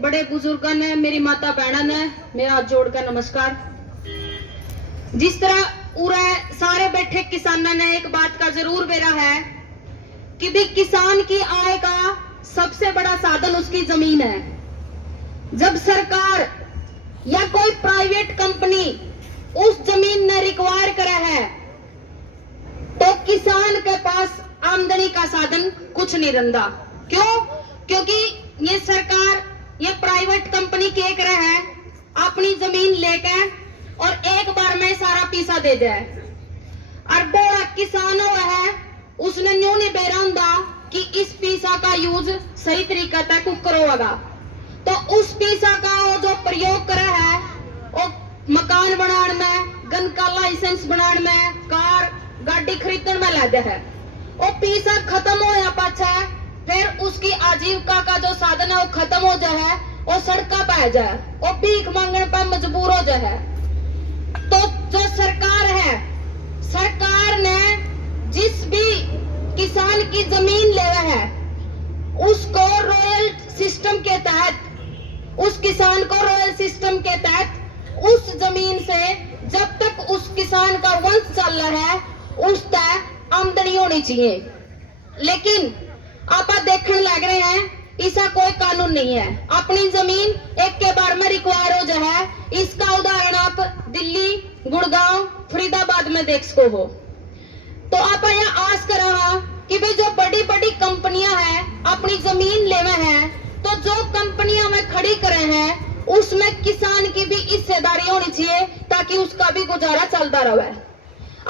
बड़े बुजुर्गों ने, मेरी माता बहना ने मेरा हाथ जोड़कर नमस्कार। जिस तरह उरा सारे बैठे किसानों ने एक बात का जरूर बेरा है कि भी किसान की आय का सबसे बड़ा साधन उसकी जमीन है। जब सरकार या कोई प्राइवेट कंपनी उस जमीन ने रिक्वायर करा है तो किसान के पास आमदनी का साधन कुछ नहीं रंदा। क्यों? क्योंकि ये सरकार, ये प्राइवेट कंपनी क्या करे है, अपनी जमीन लेकर और एक बार में सारा पैसा दे दे। और बड़ा किसान हुआ है, उसने न्यू नहीं बेरा हुंदा कि इस पैसा का यूज सही तरीका तक करोगा। तो उस पैसा का वो जो प्रयोग करा है वो मकान बनाने में, गन का लाइसेंस बनाने में, कार गाड़ी खरीदने में लगे है। वो पैसा खत्म होया पाछा फिर उसकी आजीविका का जो साधन है वो खत्म हो जाए, वो सड़का पे आ जाए, वो भीख मांगने पर मजबूर हो जाए। तो जो सरकार है, सरकार ने जिस भी किसान की जमीन ले रहा है उसको रॉयल सिस्टम के तहत, उस किसान को रॉयल सिस्टम के तहत उस जमीन से जब तक उस किसान का वंश चल रहा है उस तय आमदनी होनी चाहिए। लेकिन आप देखने लग रहे हैं ऐसा कोई कानून नहीं है। अपनी जमीन एक के बार में रिक्वायर हो जाए, इसका उदाहरण आप दिल्ली, गुड़गांव, फरीदाबाद में देख सको हो। तो आप यहाँ आस कर रहा कि भाई जो बड़ी बड़ी कंपनियां हैं अपनी जमीन लेवे हैं, तो जो कंपनियां में खड़ी करे हैं उसमें किसान की भी हिस्सेदारी होनी चाहिए ताकि उसका भी गुजारा चलता रहे।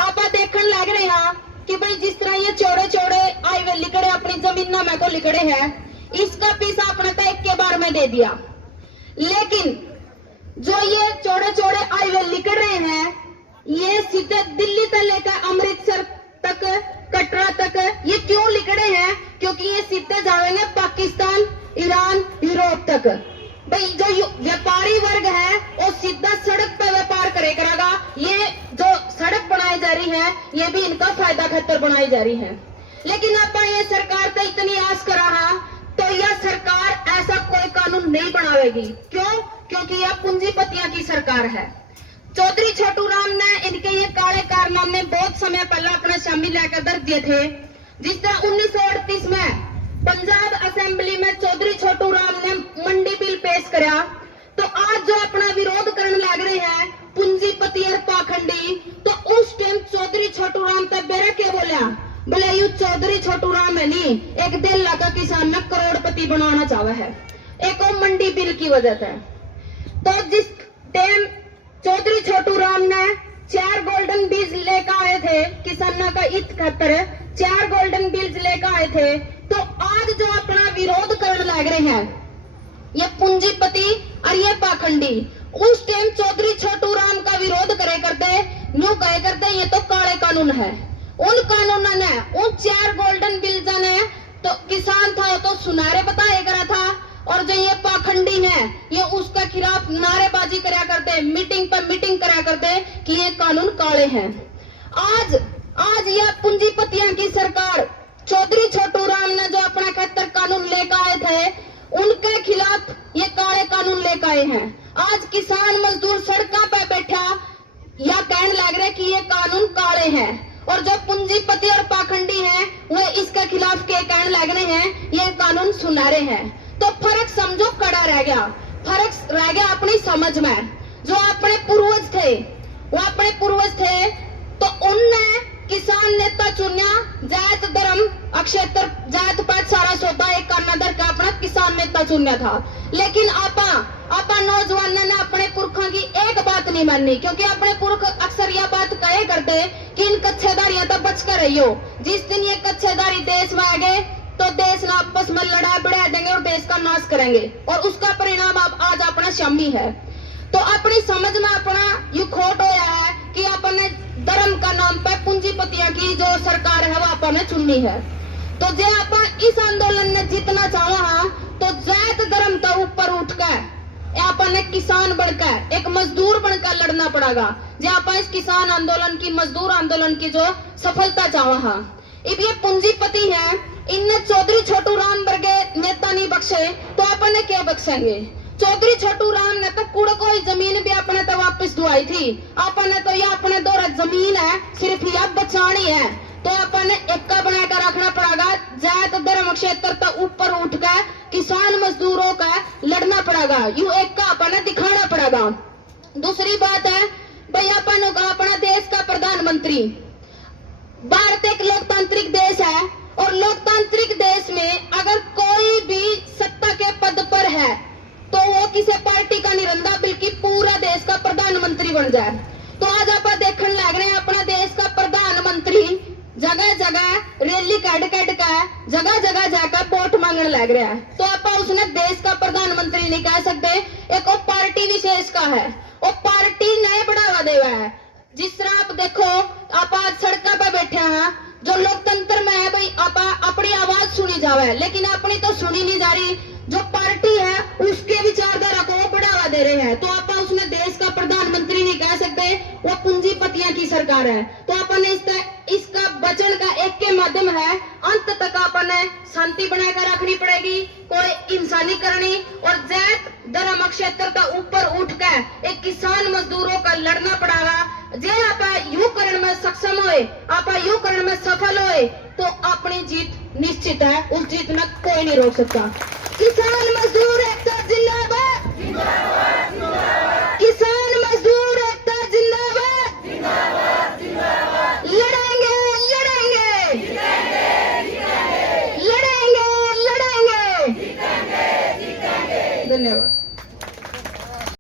आप देखने लग रहे हैं कि भाई जिस तरह ये चौड़े चौड़े हाईवे लिखड़े अपनी जमीन में को लिखड़े हैं, इसका पैसा अपने तो एक के बार में दे दिया। लेकिन जो ये चौड़े चौड़े हाईवे लिख रहे हैं ये सीधे दिल्ली से लेकर अमृतसर तक, कटरा तक, ये क्यों लिख रहे हैं? क्योंकि ये सीधे जाएंगे पाकिस्तान, ईरान, यूरोप तक। भाई जो व्यापारी वर्ग है वो सीधा सड़क पे व्यापार करेगा। ये जो सड़क बनाई जा रही है ये भी इनका फायदा खातिर बनाई जा रही है। लेकिन आप ये सरकार तो इतनी आस कर रहा तो यह सरकार ऐसा कोई कानून नहीं बनावेगी। क्यों? क्योंकि यह पूंजीपतियों की सरकार है। चौधरी छोटू राम ने इनके ये काले कारनामे बहुत समय पहले अपने शामिल लेकर दर्ज दिए थे। जिस तरह 1938 में पंजाब असेंबली में चौधरी छोटू राम ने मंडी बिल पेश कराया, तो आज जो अपना विरोध करने लग रहे हैं पूंजीपति और पाखंडी, तो उस टाइम चौधरी छोटू राम तक बेरा क्या बोलिया, बोले यू चौधरी छोटू राम है नहीं, एक 1.5 लाख का किसान ने करोड़पति बनाना चाहे है, एक और मंडी बिल की वजह से। तो जिस टाइम चौधरी छोटू राम ने 4 गोल्डन बीज लेकर आए थे किसानों का हित खातिर, 4 गोल्डन बीज लेकर आए थे, तो आज जो अपना विरोध करने लग रहे हैं ये पूंजीपति और ये पाखंडी, उस टाइम चौधरी छोटू राम का विरोध करे करते, न्यू कहे करते ये तो काले कानून है। उन कानूनों ने, उन 4 गोल्डन बिल्स ने तो किसान था तो सुनारे बताया करा था, और जो ये पाखंडी है ये उसका खिलाफ नारेबाजी करा करते, मीटिंग पर मीटिंग करा करते कि ये कानून काले हैं। आज यह पूंजीपतियों की सरकार, चौधरी छोटू राम ने जो अपना खातिर कानून लेकर आए थे उनके खिलाफ ये काले कानून लेकर आए हैं। आज किसान मजदूर सड़कों पर बैठा या कहने लग रहे कि ये कानून काले हैं, और जो पूंजीपति और पाखंडी हैं वो इसके खिलाफ के कहने लग रहे हैं ये कानून सुनहरे हैं। तो फर्क समझो कड़ा रह गया, फर्क रह गया अपनी समझ में। जो अपने पूर्वज थे वो अपने पूर्वज थे तो उनने किसान नेता चुनिया, जात धर्म अक्षेत्र जात पात सारा सोता एक कर्नाधर का अपना किसान नेता चुनिया था। लेकिन आपा नौजवानों ने अपने पुरखों की एक बात नहीं मानी, क्योंकि अपने पुरख अक्सर यह बात कहे करते कि इन कच्चेदारियां तो बच कर रही हो। जिस दिन ये कच्चेदारी देश में आ गए तो देश ना आपस में लड़ाई बढ़ा देंगे और देश का नाश करेंगे, और उसका परिणाम आज अपना शामी है। तो अपनी समझ में अपना यू खोट होया है कि अपने धर्म का नाम पर पूंजीपतियों की जो सरकार है वो आपने चुननी है। तो जे आप इस आंदोलन ने जीतना चाहा तो जात धर्म का ऊपर उठकर आपने किसान बनकर, एक मजदूर बनकर लड़ना पड़ेगा। जे आप इस किसान आंदोलन की, मजदूर आंदोलन की जो सफलता चाहा, अब ये पूंजीपति है, इनने चौधरी छोटू राम वर्गे नेता नहीं बख्शे तो अपन क्या बख्शेंगे। चौधरी छोटू राम ने तो कुड़ कोई जमीन भी अपने तो वापस दुआई थी। अपने तो ये अपने दौरा जमीन है सिर्फ यह बचानी है, तो अपन एक्का बनाकर रखना पड़ेगा। जात धर्म क्षेत्र तक ऊपर उठ कर किसान मजदूरों का लड़ना पड़ेगा, यू एक्का अपन दिखाना पड़ेगा। दूसरी बात है भाई अपन होगा अपना देश का प्रधानमंत्री। भारत एक लोकतांत्रिक देश है और लोकतांत्रिक देश में अगर कोई भी सत्ता के पद पर है तो वो किसी पार्टी का नहीं रहता, बल्कि पूरा देश का प्रधानमंत्री बन जाए। तो आज आप देखने लग रहे हैं अपना देश का प्रधानमंत्री जगह जगह रैली काट का जगह जगह जाकर वोट मांगने लग रहा है। तो आप उसने देश का प्रधानमंत्री नहीं कह सकते, एक वो पार्टी विशेष का है, वो पार्टी नए बढ़ावा देवा है। जिस तरह आप देखो आप आज सड़क पर बैठे हैं, जो लोकतंत्र में है भाई आप अपनी आवाज सुनी जावे, लेकिन अपनी तो सुनी नहीं जा रही। जो पार्टी है उसके विचारधारा को बढ़ावा दे रहे हैं, तो आप उसने देश का प्रधानमंत्री नहीं कह सकते, वो पूंजीपतियों की सरकार है। तो अपन इसका बचन का एक के माध्यम है, अंत तक अपन शांति बनाकर रखनी पड़ेगी, कोई इंसानी करनी और जात धर्म क्षेत्र का ऊपर उठकर एक किसान मजदूरों का लड़ना पड़ेगा। जे आप यू करने में सक्षम होए, आप यू करने में सफल होए तो अपनी जीत निश्चित है, उस जीत में कोई नहीं रोक सकता। किसान मजदूर एकता जिंदाबाद।